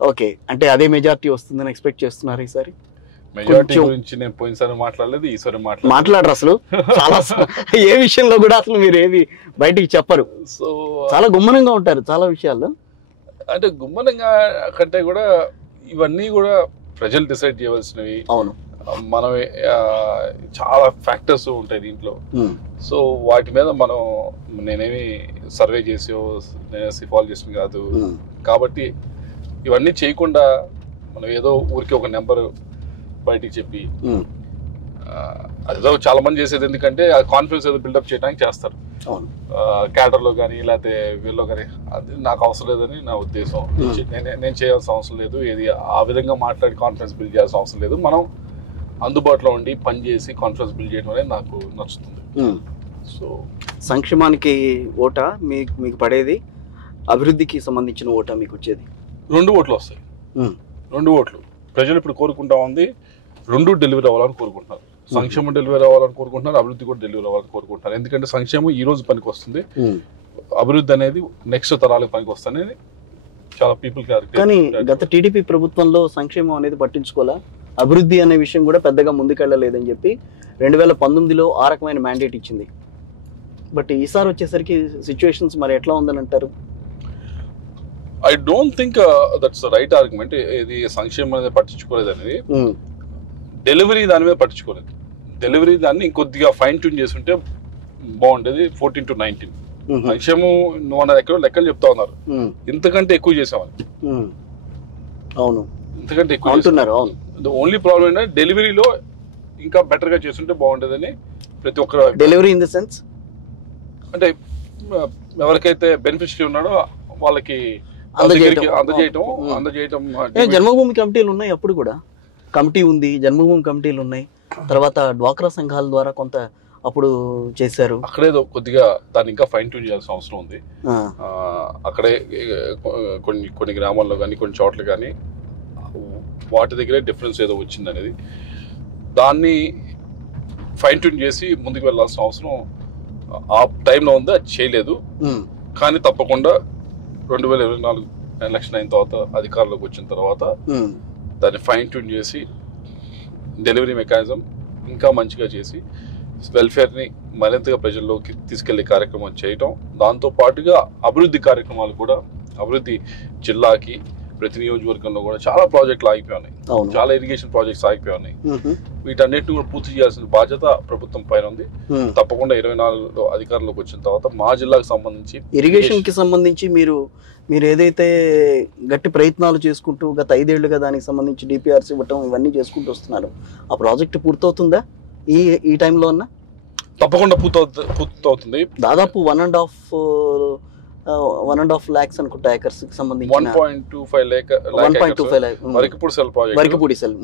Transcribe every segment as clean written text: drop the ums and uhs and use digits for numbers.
Okay, అంటే అదే majority వస్తుందని ఎక్స్పెక్ట్ చేస్తున్నారు ఈసారి? మెజారిటీ గురించి నేను పోయినసారి మాట్లాడలేదు, ఈసారి మాట్లాడరు అసలు. చాలా ఏ విషయంలో కూడా అసలు మీరు ఏది బయటికి చెప్పరు. సో చాలా గుమ్మనంగా ఉంటారు చాలా విషయాల్లో. అంటే గుమ్మనంగా కంటే కూడా ఇవన్నీ కూడా ప్రజలు డిసైడ్ చేయవలసినవి. అవును, మనం చాలా ఫ్యాక్టర్స్ ఉంటాయి దీంట్లో. సో వాటి మీద మనం నేనేమి సర్వే చేసి నేను సిఫాల్ చేసిన కాదు. కాబట్టి ఇవన్నీ చేయకుండా మనం ఏదో ఊరికి ఒక నెంబర్ బయటికి చెప్పి అదేదో చాలా మంది చేసేది ఎందుకంటే ఆ కాన్ఫిడెన్స్ ఏదో బిల్డప్ చేయడానికి చేస్తారు క్యాడర్లో కానీ లేకపోతే వీళ్ళలో కానీ. అది నాకు అవసరం లేదని నా ఉద్దేశం. నేను చేయాల్సిన అవసరం లేదు, ఏది ఆ విధంగా మాట్లాడి కాన్ఫిడెన్స్ బిల్డ్ చేయాల్సిన అవసరం లేదు. మనం అందుబాటులో ఉండి పని చేసి కాన్ఫిడెన్స్ బిల్డ్ చేయడం అనేది నాకు నచ్చుతుంది. సో సంక్షేమానికి ఓటా మీకు పడేది, అభివృద్ధికి సంబంధించిన ఓటా మీకు వచ్చేది? 2 ఓట్లు వస్తాయి. 2 ఓట్లు ప్రజలు ఇప్పుడు కోరుకుంటా ఉంది. 2 డెలివరీ అవ్వాలని కోరుకుంటున్నారు. సంక్షేమం డెలివరీ అవ్వాలని కోరుకుంటున్నారు, అభివృద్ధి కూడా డెలివరీ అవ్వాలని కోరుకుంటున్నారు. ఎందుకంటే సంక్షేమం ఈ రోజు పనికి వస్తుంది, అభివృద్ధి అనేది నెక్స్ట్ తరాలకు పనికి వస్తుంది చాలా పీపుల్. కానీ గత టీడీపీ ప్రభుత్వంలో సంక్షేమం అనేది పట్టించుకోవాలా, అభివృద్ధి అనే విషయం కూడా పెద్దగా ముందుకెళ్ళలేదని చెప్పి 2019లో ఆ రకమైన మ్యాండేట్ ఇచ్చింది. బట్ ఈసారి వచ్చేసరికి సిచ్యువేషన్స్ మరి ఎట్లా ఉందని అంటారు? I don't think that's right argument. ఇది సంక్షేమం అనేది పట్టించుకోలేదు అనేది, డెలివరీ దాని మీద పట్టించుకోలేదు. డెలివరీ దాన్ని ఇంకొద్దిగా ఫైన్ ట్యూన్ చేస్తుంటే బాగుండేది. 14 to 19 సంక్షేమం నువ్వు అన్నది ఎక్కడో లెక్కలు చెప్తా ఉన్నారు, ఇంతకంటే ఎక్కువ చేసామని. అవును, ఇంతకంటే ఎక్కువ అంటున్నారు. అవును, ఓన్లీ ప్రాబ్లం ఏంటంటే డెలివరీలో ఇంకా బెటర్ గా చేస్తుంటే బాగుండేదని ప్రతి ఒక్కరు. డెలివరీ ఇన్ ద సెన్స్ అంటే ఎవరికైతే బెనిఫిషరీ ఉన్నాడో వాళ్ళకి అందజేయటం. జన్మభూమి కమిటీలు ఉన్నాయి, అప్పుడు కూడా కమిటీ ఉంది, జన్మభూమి కమిటీలు ఉన్నాయి. తర్వాత డ్వాక్రా సంఘాల ద్వారా కొంత అప్పుడు చేశారు. అక్కడేదో కొద్దిగా దాన్ని ఇంకా ఫైన్ ట్యూన్ చేయాల్సిన అవసరం ఉంది. అక్కడే కొన్ని గ్రామాల్లో కానీ కొన్ని చోట్ల కానీ వాటి దగ్గరే డిఫరెన్స్ ఏదో వచ్చింది అనేది, దాన్ని ఫైన్ ట్యూన్ చేసి ముందుకు వెళ్ళాల్సిన అవసరం ఆ టైంలో ఉంది. అది చేయలేదు. కానీ తప్పకుండా 2024 ఎలక్షన్ అయిన తర్వాత అధికారంలోకి వచ్చిన తర్వాత దాన్ని ఫైన్ ట్యూన్ చేసి డెలివరీ మెకానిజం ఇంకా మంచిగా చేసి వెల్ఫేర్ని మరింతగా ప్రజల్లోకి తీసుకెళ్లే కార్యక్రమం చేయటం, దాంతో పాటుగా అభివృద్ధి కార్యక్రమాలు కూడా, అభివృద్ధి జిల్లాకి ప్రతి నియోజకవర్గంలో కూడా చాలా ప్రాజెక్టులు ఆగిపోయి, చాలా ఇరిగేషన్ ప్రాజెక్ట్స్ ఆగిపోయి. వీటన్నిటిని కూడా పూర్తి చేయాల్సిన బాధ్యత ప్రభుత్వం పైన ఉంది. తప్పకుండా 24లో అధికారంలోకి వచ్చిన తర్వాత మా జిల్లాకు సంబంధించి ఇరిగేషన్ కి సంబంధించి మీరు ఏదైతే గట్టి ప్రయత్నాలు చేసుకుంటూ గత 5 ఏళ్లుగా దానికి సంబంధించి డిపిఆర్స్ ఇవ్వటం ఇవన్నీ చేసుకుంటూ వస్తున్నారు, ఆ ప్రాజెక్ట్ పూర్తవుతుందా ఈ టైంలో అన్నా? తప్పకుండా పూర్తవుతుంది. దాదాపు 1.5 lakhs అనుకుంటా ఏకర్స్ కి సంబంధించి 1.25 lakh వరకిపూడి సెల్.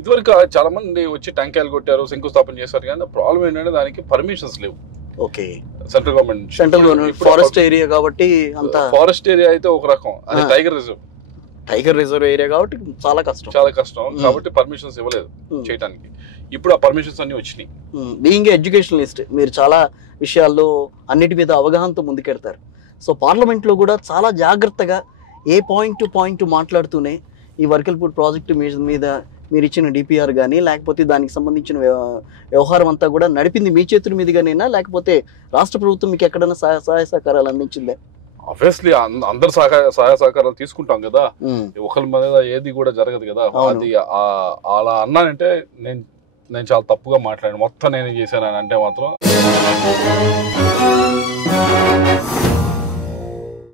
ఇదివరకు చాలా మంది వచ్చి టెంకాయలు కొట్టారు, శంకుస్థాపన చేశారు, కానీ ప్రాబ్లం ఏంటంటే దానికి పర్మిషన్స్ లేవు. Okay, central government forest area కాబట్టి అంత. ఫారెస్ట్ ఏరియా అయితే ఒక రకం, అది టైగర్ రిజర్వ్ ఏరియా కాబట్టి చాలా కష్టం కాబట్టి పర్మిషన్స్ ఇవ్వలేదు చేయడానికి. ఇప్పుడు ఆ పర్మిషన్స్ అన్ని వచ్చినాయి. బీయింగ్ ఎడ్యుకేషనలిస్ట్ మీరు చాలా విషయాల్లో అన్నిటి మీద అవగాహనతో ముందుకెడతారు. సో పార్లమెంట్లో కూడా చాలా జాగ్రత్తగా ఏ పాయింట్ మాట్లాడుతూనే ఈ వర్కల్పూర్ ప్రాజెక్టు మీద మీరు ఇచ్చిన డిపిఆర్ కానీ లేకపోతే దానికి సంబంధించిన వ్యవహారం అంతా కూడా నడిపింది మీ చేతుల మీదుగానేనా, లేకపోతే రాష్ట్ర ప్రభుత్వం మీకు ఎక్కడైనా సహాయ సహకారాలు అందించిందే? ఆబ్వియస్లీ అందరు సహాయ సహకారాలు తీసుకుంటాం కదా, ఒకరి మీద ఏది కూడా జరగదు కదా. అది అలా అన్నానంటే నేను చాలా తప్పుగా మాట్లాడాను, మొత్తం నేను చేశాను అంటే మాత్రం